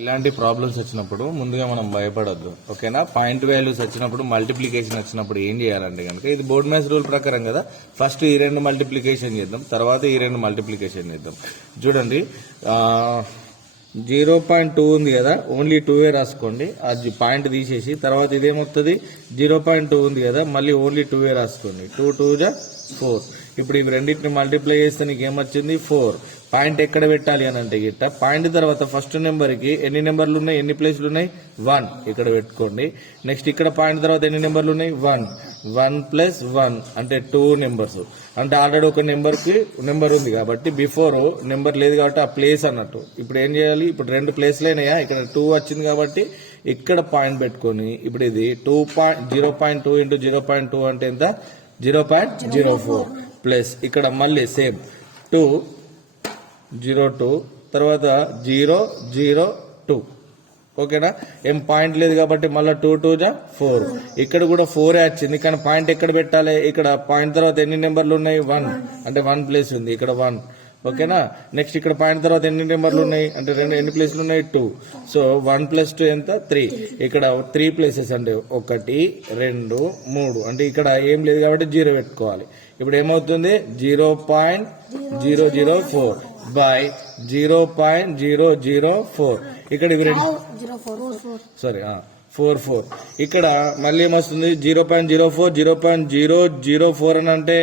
ఇలాంటి ప్రాబ్లమ్స్ వచ్చినప్పుడు ముందుగా మనం భయపడొద్దు, ఓకేనా. పాయింట్ వాల్యూస్ వచ్చినప్పుడు, మల్టిప్లికేషన్ వచ్చినప్పుడు ఏం చేయాలంటే కనుక, ఇది బోర్డ్ మ్యాథ్స్ రూల్ ప్రకారం కదా, ఫస్ట్ ఈ రెండు మల్టిప్లికేషన్ చేద్దాం, తర్వాత ఈ రెండు మల్టిప్లికేషన్ చేద్దాం. చూడండి, 0.2 ఉంది కదా, ఓన్లీ 2 రాసుకోండి, అది పాయింట్ తీసేసి. తర్వాత ఇదేమవుతుంది, 0.2 ఉంది కదా, మళ్ళీ ఓన్లీ 2 రాసుకోండి. 2 2 జా 4. ఇప్పుడు ఇవి రెండింటిని మల్టిప్లై చేస్తే నీకు ఏమొచ్చింది, 4. పాయింట్ ఎక్కడ పెట్టాలి అని అంటే గిట్ట, పాయింట్ తర్వాత ఫస్ట్ నెంబర్కి ఎన్ని నెంబర్లు ఉన్నాయి, ఎన్ని ప్లేస్లు ఉన్నాయి, 1 ఇక్కడ పెట్టుకోండి. నెక్స్ట్ ఇక్కడ పాయింట్ తర్వాత ఎన్ని నెంబర్లు ఉన్నాయి, 1 1 + 1 అంటే 2 నెంబర్స్. అంటే ఆల్రెడీ ఒక నెంబర్ ఉంది కాబట్టి బిఫోర్ నెంబర్ లేదు కాబట్టి ఆ ప్లేస్ అన్నట్టు. ఇప్పుడు ఏం చేయాలి, ఇప్పుడు రెండు ప్లేస్లు అయినాయా, ఇక్కడ 2 వచ్చింది కాబట్టి ఇక్కడ పాయింట్ పెట్టుకొని, ఇప్పుడు ఇది 0.2 × 0.2 అంటే ఎంత, 0.04 ప్లస్ ఇక్కడ మళ్ళీ సేమ్ 202 తర్వాత 002. ఓకేనా, ఏం పాయింట్ లేదు కాబట్టి మళ్ళీ 2 2 జా 4. ఇక్కడ కూడా 4 వచ్చింది కానీ పాయింట్ ఎక్కడ పెట్టాలి, ఇక్కడ పాయింట్ తర్వాత ఎన్ని నెంబర్లు ఉన్నాయి, 1 అంటే 1 ప్లేస్ ఉంది, ఇక్కడ 1. ఓకేనా, నెక్స్ట్ ఇక్కడ పాయింట్ తర్వాత ఎన్ని నెంబర్లు ఉన్నాయి అంటే ఎన్ని ప్లేస్లు ఉన్నాయి, 2. సో 1 + 2 ఎంత, 3. ఇక్కడ 3 ప్లేసెస్ అంటే 1 2 3 అంటే ఇక్కడ ఏం లేదు కాబట్టి 0 పెట్టుకోవాలి. ఇప్పుడు ఏమవుతుంది, 0.004 బై 0.004. ఇక్కడ ఇవి రెండు సారీ 44. ఇక్కడ మళ్ళీ ఏమొస్తుంది, 0.04 0.004 అని అంటే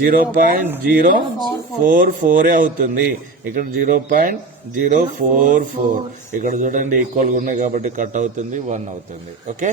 0.044 అవుతుంది. ఇక్కడ 0.044. ఇక్కడ చూడండి ఈక్వల్గా ఉన్నాయి కాబట్టి కట్ అవుతుంది, 1 అవుతుంది. ఓకే.